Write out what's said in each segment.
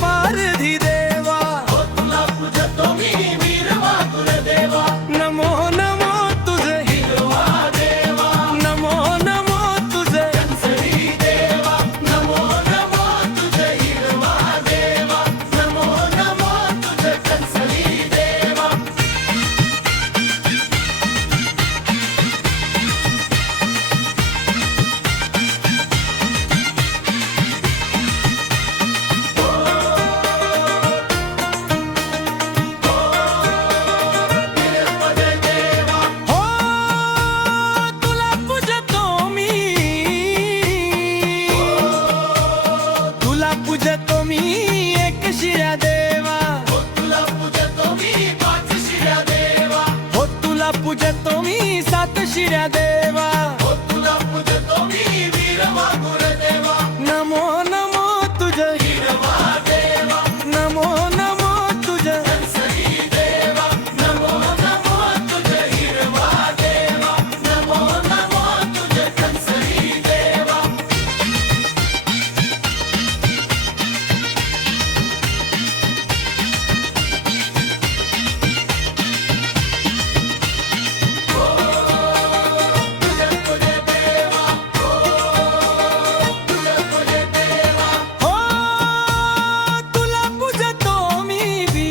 पारधी देवा, हो तुला पूजतो मी वीर मातुर देवा, नमो नमो तुझे हिरवा देवा, नमो नमो तुझे कंसळी देवा, नमो नमो तुझे हिरवा देवा, नमो नमो तुझे कंसळी देवा. वीरपदे देवा, हो तुला पूजतो मी, तुला पूजतो मी एक शिऱ्या देवा, हो तुला पूजतो मी पाच शिऱ्या देवा, हो तुला पूजतो मी सात शिऱ्या देवा, हो तुला पूजतो मी वीर मातुर देवा, नमो नमो तुझे हिरवा देवा, नमो नमो तुझे कंसळी देवा, नमो नमो तुझे हिरवा देवा, नमो नमो तुझे कंसळी देवा. तुझे तुझे देवा, तुझे तुझे देवा, हो तुला पूजतो मी बी,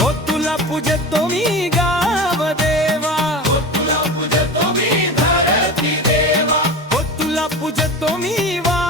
हो तुला पूजतो मी गाव देवा, हो तुला पूजतो मी धरती देवा, हो तुला पूजतो मी वा